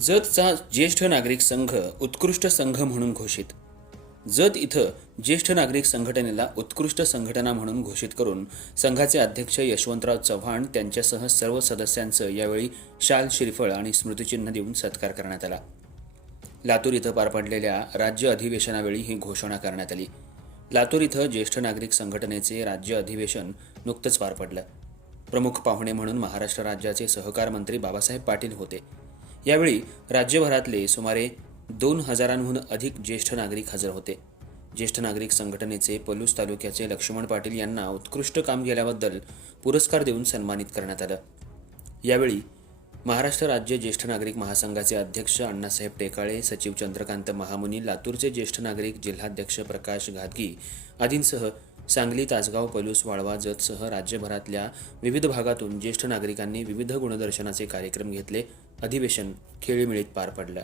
जतचा ज्येष्ठ नागरिक संघ उत्कृष्ट संघ म्हणून घोषित. जत इथं ज्येष्ठ नागरिक संघटनेला उत्कृष्ट संघटना म्हणून घोषित करून संघाचे अध्यक्ष यशवंतराव चव्हाण त्यांच्यासह सर्व सदस्यांचं यावेळी शाल श्रीफळ आणि स्मृतिचिन्ह देऊन सत्कार करण्यात आला. लातूर इथं पार पडलेल्या राज्य अधिवेशनावेळी ही घोषणा करण्यात आली. लातूर इथं ज्येष्ठ नागरिक संघटनेचे राज्य अधिवेशन नुकतंच पार पडलं. प्रमुख पाहुणे म्हणून महाराष्ट्र राज्याचे सहकार मंत्री बाबासाहेब पाटील होते. यावेळी राज्यभरातले सुमारे दोन हजारांहून अधिक ज्येष्ठ नागरिक हजर होते. ज्येष्ठ नागरिक संघटनेचे पलूस तालुक्याचे लक्ष्मण पाटील यांना उत्कृष्ट काम केल्याबद्दल पुरस्कार देऊन सन्मानित करण्यात आलं. यावेळी महाराष्ट्र राज्य ज्येष्ठ नागरिक महासंघाचे अध्यक्ष अण्णासाहेब टेकाळे सचिव चंद्रकांत महामुनी लातूरचे ज्येष्ठ नागरिक जिल्हाध्यक्ष प्रकाश घातगी आदींसह सांगली तासगाव पलूस वाळवा जतसह राज्यभरातल्या विविध भागातून ज्येष्ठ नागरिकांनी विविध गुणदर्शनाचे कार्यक्रम घेतले. अधिवेशन खेळीमेळीत पार पडलं.